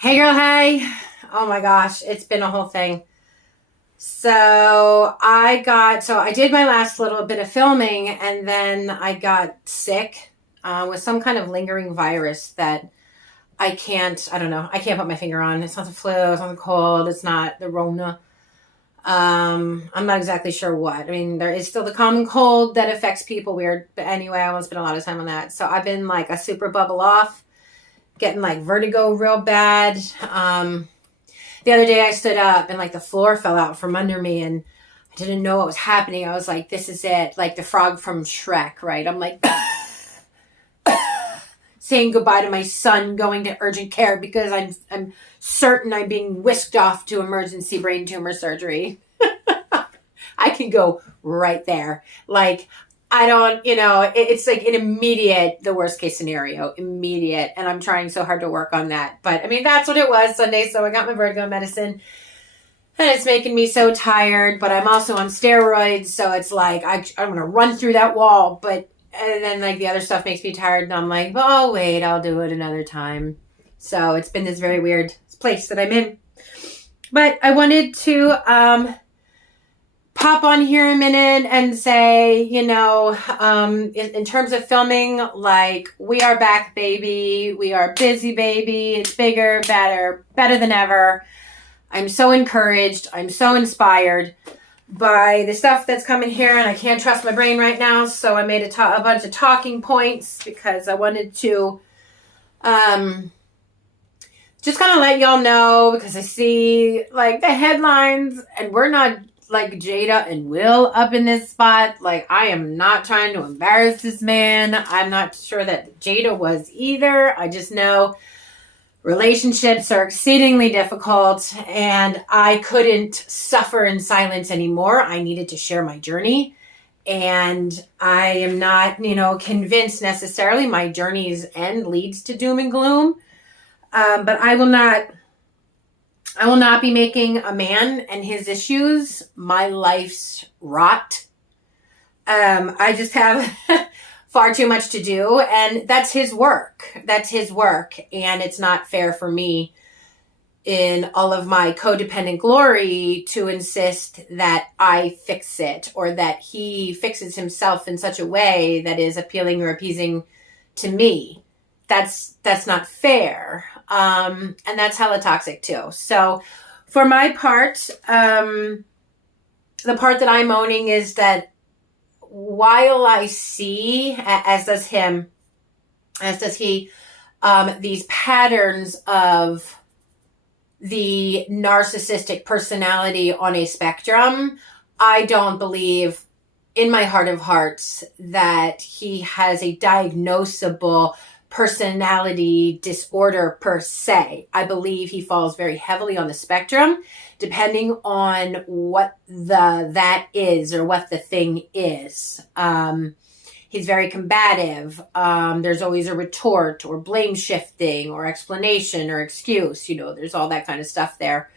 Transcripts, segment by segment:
Hey girl, hey. Oh my gosh, it's been a whole thing. So I did my last little bit of filming and then I got sick with some kind of lingering virus that I don't know, I can't put my finger on. It's not the flu, it's not the cold, it's not the Rona. I'm not exactly sure what. I mean, there is still the common cold that affects people weird. But anyway, I won't spend a lot of time on that. So I've been like a super bubble off, getting like vertigo real bad. The other day I stood up and like the floor fell out from under me and I didn't know what was happening. I was like, this is it. Like the frog from Shrek, right? I'm like saying goodbye to my son, going to urgent care because I'm certain I'm being whisked off to emergency brain tumor surgery. I can go right there. Like I don't, it's like an immediate, the worst case scenario, immediate. And I'm trying so hard to work on that. But I mean, that's what it was Sunday. So I got my vertigo medicine and it's making me so tired, but I'm also on steroids. So it's like, I'm going to run through that wall. But, and then like the other stuff makes me tired. And I'm like, oh, wait, I'll do it another time. So it's been this very weird place that I'm in. But I wanted to, pop on here a minute and say, in terms of filming, like we are back, baby. We are busy, baby. It's bigger, better than ever. I'm so encouraged. I'm so inspired by the stuff that's coming here, and I can't trust my brain right now. So I made a bunch of talking points because I wanted to just kind of let y'all know, because I see like the headlines and we're not like Jada and Will up in this spot. Like I am not trying to embarrass this man. I'm not sure that Jada was either. I just know relationships are exceedingly difficult and I couldn't suffer in silence anymore. I needed to share my journey. And I am not, convinced necessarily my journey's end leads to doom and gloom. But I will not be making a man and his issues my life's rot. I just have far too much to do, and that's his work. That's his work, and it's not fair for me in all of my codependent glory to insist that I fix it or that he fixes himself in such a way that is appealing or appeasing to me. That's not fair. And that's hella toxic too. So for my part, the part that I'm owning is that while I see, as does he, these patterns of the narcissistic personality on a spectrum, I don't believe in my heart of hearts that he has a diagnosable personality disorder per se. I believe he falls very heavily on the spectrum, depending on what that is or what the thing is. He's very combative. There's always a retort or blame shifting or explanation or excuse. There's all that kind of stuff there.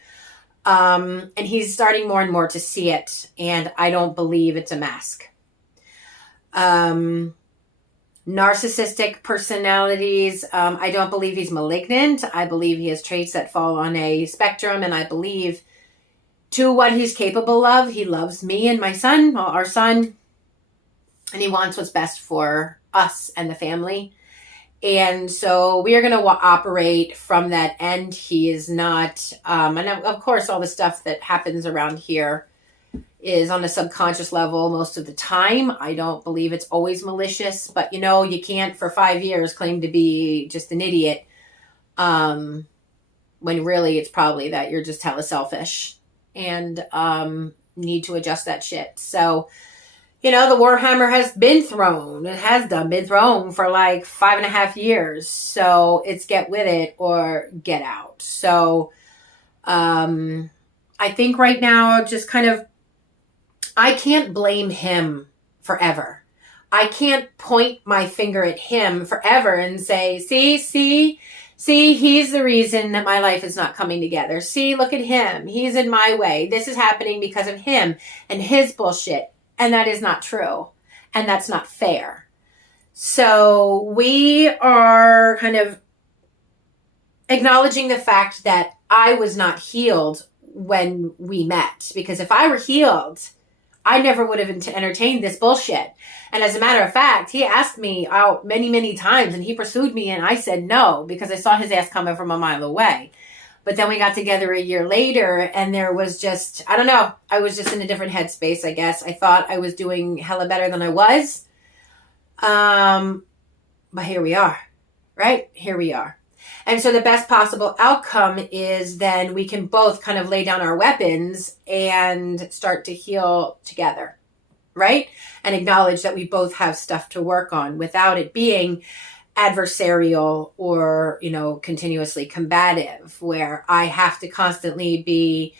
And he's starting more and more to see it. And I don't believe it's a mask. Narcissistic personalities. I don't believe he's malignant. I believe he has traits that fall on a spectrum. And I believe to what he's capable of. He loves me and my son, our son. And he wants what's best for us and the family. And so we are going to operate from that end. He is not, and of course, all the stuff that happens around here is on a subconscious level most of the time. I don't believe it's always malicious, but you can't for 5 years claim to be just an idiot. When really it's probably that you're just hella selfish and, need to adjust that shit. So, the Warhammer has been thrown. It has been thrown for like 5.5 years. So it's get with it or get out. So I think right now, just kind of, I can't blame him forever. I can't point my finger at him forever and say, see, he's the reason that my life is not coming together. See, look at him. He's in my way. This is happening because of him and his bullshit. And that is not true. And that's not fair. So we are kind of acknowledging the fact that I was not healed when we met. Because if I were healed, I never would have entertained this bullshit. And as a matter of fact, he asked me out many, many times and he pursued me and I said no because I saw his ass coming from a mile away. But then we got together a year later and there was just, I don't know, I was just in a different headspace, I guess. I thought I was doing hella better than I was. But here we are, right? Here we are. And so the best possible outcome is then we can both kind of lay down our weapons and start to heal together, right? And acknowledge that we both have stuff to work on without it being adversarial or, continuously combative, where I have to constantly be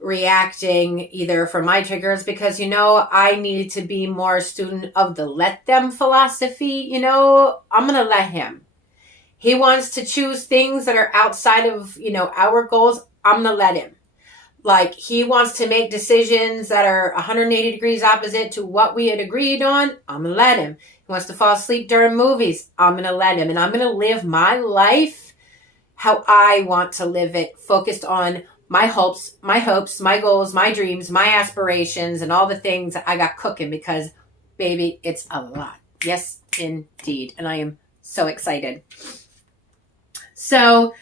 reacting either for my triggers because, I need to be more a student of the let them philosophy. I'm going to let him. He wants to choose things that are outside of, our goals. I'm going to let him. Like he wants to make decisions that are 180 degrees opposite to what we had agreed on. I'm going to let him. He wants to fall asleep during movies. I'm going to let him. And I'm going to live my life how I want to live it, focused on my hopes, my goals, my dreams, my aspirations, and all the things that I got cooking because, baby, it's a lot. Yes, indeed. And I am so excited. So,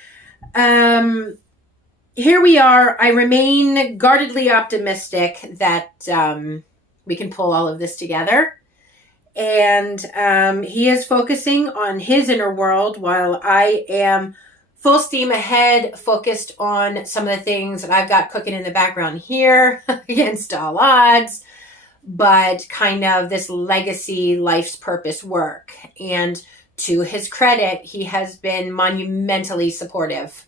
here we are. I remain guardedly optimistic that we can pull all of this together. And he is focusing on his inner world while I am full steam ahead, focused on some of the things that I've got cooking in the background here against all odds, but kind of this legacy, life's purpose work. And to his credit, he has been monumentally supportive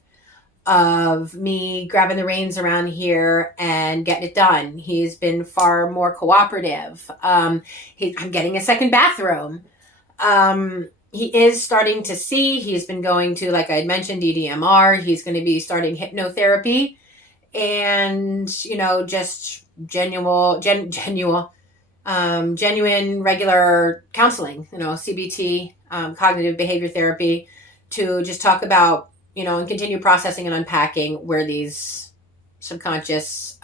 of me grabbing the reins around here and getting it done. He's been far more cooperative. I'm getting a second bathroom. He is starting to see. He's been going to, like I had mentioned, EDMR. He's going to be starting hypnotherapy and, just genuine, regular counseling, CBT, cognitive behavior therapy, to just talk about, and continue processing and unpacking where these subconscious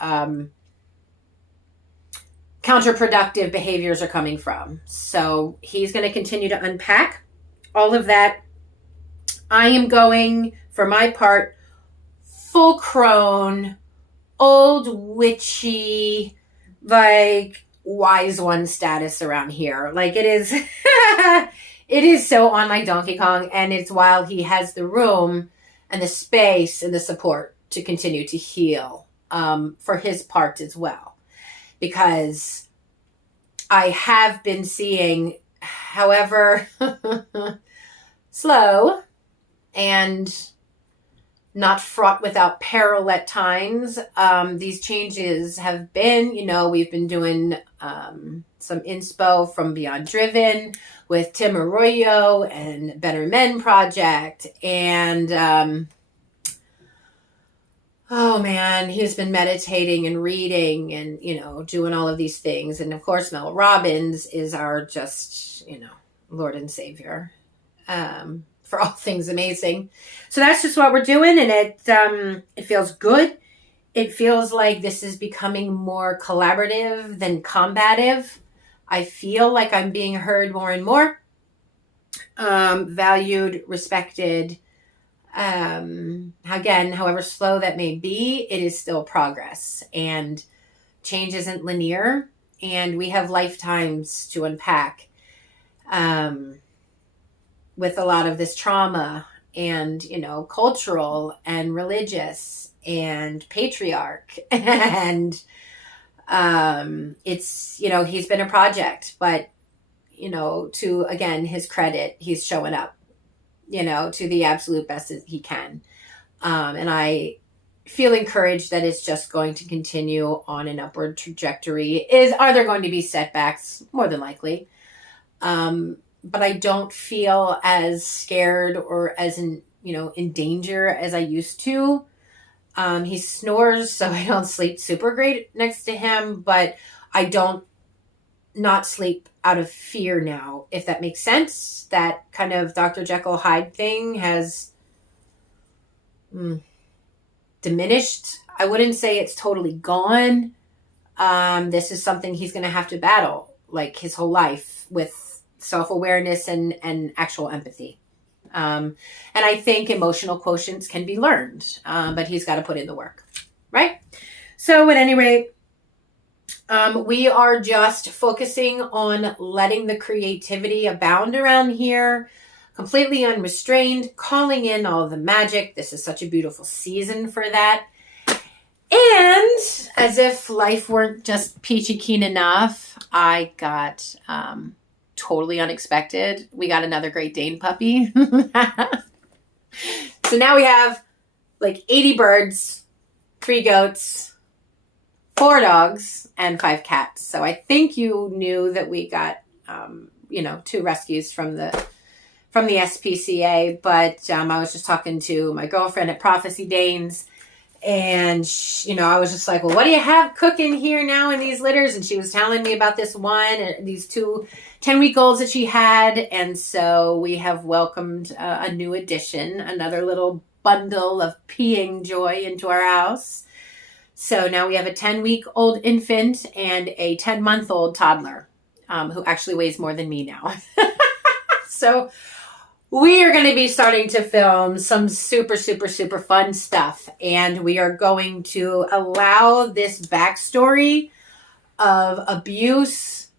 counterproductive behaviors are coming from. So he's going to continue to unpack all of that. I am going, for my part, full crone, old witchy, like wise one status around here. Like it is, it is so on like Donkey Kong, and it's while he has the room and the space and the support to continue to heal for his part as well. Because I have been seeing, however slow and not fraught without peril at times, these changes have been, we've been doing some inspo from Beyond Driven with Tim Arroyo and Better Men Project. And, oh man, he's been meditating and reading and, doing all of these things. And of course, Mel Robbins is our just, Lord and Savior for all things amazing. So that's just what we're doing. And it feels good. It feels like this is becoming more collaborative than combative. I feel like I'm being heard more and more, valued, respected. Again, however slow that may be, it is still progress, and change isn't linear, and we have lifetimes to unpack with a lot of this trauma and, cultural and religious and patriarch. And it's, he's been a project, but, to, again, his credit, he's showing up, to the absolute best that he can. And I feel encouraged that it's just going to continue on an upward trajectory. Are there going to be setbacks? More than likely. But I don't feel as scared or as in danger as I used to. He snores, so I don't sleep super great next to him, but I don't not sleep out of fear now, if that makes sense. That kind of Dr. Jekyll Hyde thing has diminished. I wouldn't say it's totally gone. This is something he's going to have to battle like his whole life with self-awareness and actual empathy. And I think emotional quotients can be learned, but he's got to put in the work, right? So at any rate, we are just focusing on letting the creativity abound around here, completely unrestrained, calling in all the magic. This is such a beautiful season for that. And as if life weren't just peachy keen enough, I got totally unexpected. We got another Great Dane puppy. So now we have like 80 birds, 3 goats, 4 dogs, and 5 cats. So I think you knew that we got 2 rescues from the SPCA. But I was just talking to my girlfriend at Prophecy Danes. And, I was just like, well, what do you have cooking here now in these litters? And she was telling me about this one, and these 2 10-week-olds that she had. And so we have welcomed a new addition, another little bundle of peeing joy into our house. So now we have a 10-week-old infant and a 10-month-old toddler who actually weighs more than me now. So we are going to be starting to film some super, super, super fun stuff. And we are going to allow this backstory of abuse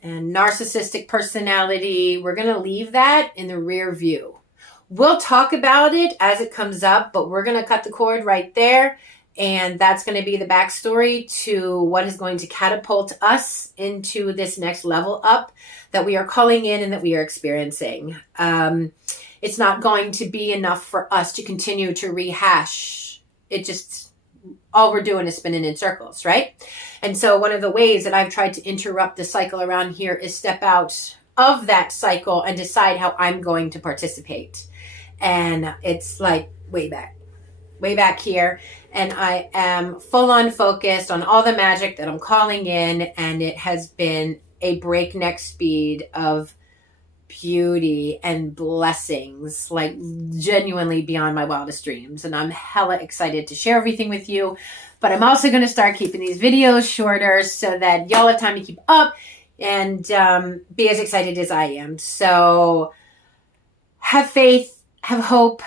and narcissistic personality. We're going to leave that in the rear view. We'll talk about it as it comes up, but we're going to cut the cord right there. And that's going to be the backstory to what is going to catapult us into this next level up that we are calling in and that we are experiencing. It's not going to be enough for us to continue to rehash. All we're doing is spinning in circles, right? And so one of the ways that I've tried to interrupt the cycle around here is step out of that cycle and decide how I'm going to participate. And it's like way back here. And I am full on focused on all the magic that I'm calling in. And it has been a breakneck speed of beauty and blessings, like genuinely beyond my wildest dreams. And I'm hella excited to share everything with you. But I'm also going to start keeping these videos shorter so that y'all have time to keep up and be as excited as I am. So have faith, have hope,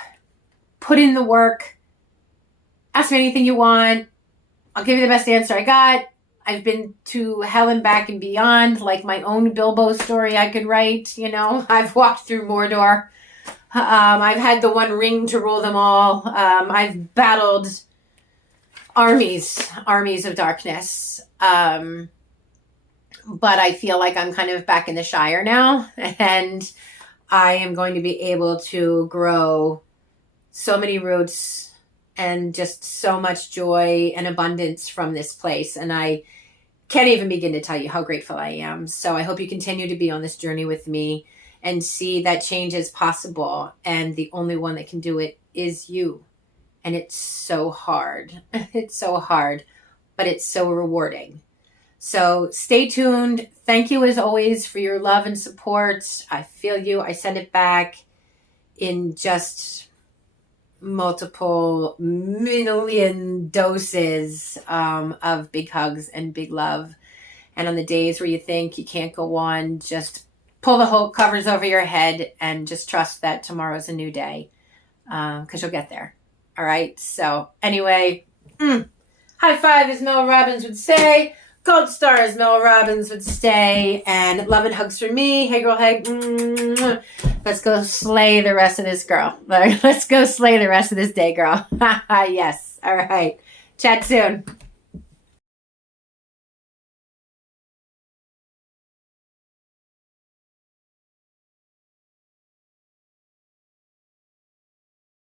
put in the work. Ask me anything you want. I'll give you the best answer I got. I've been to hell and back and beyond, like my own Bilbo story I could write. I've walked through Mordor. I've had the One Ring to rule them all. I've battled armies of darkness. But I feel like I'm kind of back in the Shire now, and I am going to be able to grow so many roots and just so much joy and abundance from this place. And I can't even begin to tell you how grateful I am. So I hope you continue to be on this journey with me and see that change is possible. And the only one that can do it is you. And it's so hard. It's so hard, but it's so rewarding. So stay tuned. Thank you as always for your love and support. I feel you. I send it back in just multiple million doses of big hugs and big love. And on the days where you think you can't go on, just pull the whole covers over your head and just trust that tomorrow's a new day, because you'll get there. All right. So anyway, high five, as Mel Robbins would say. Gold star, as Mel Robbins would say. And love and hugs from me. Hey, girl, hey. Let's go slay the rest of this girl. Let's go slay the rest of this day, girl. Yes. All right. Chat soon.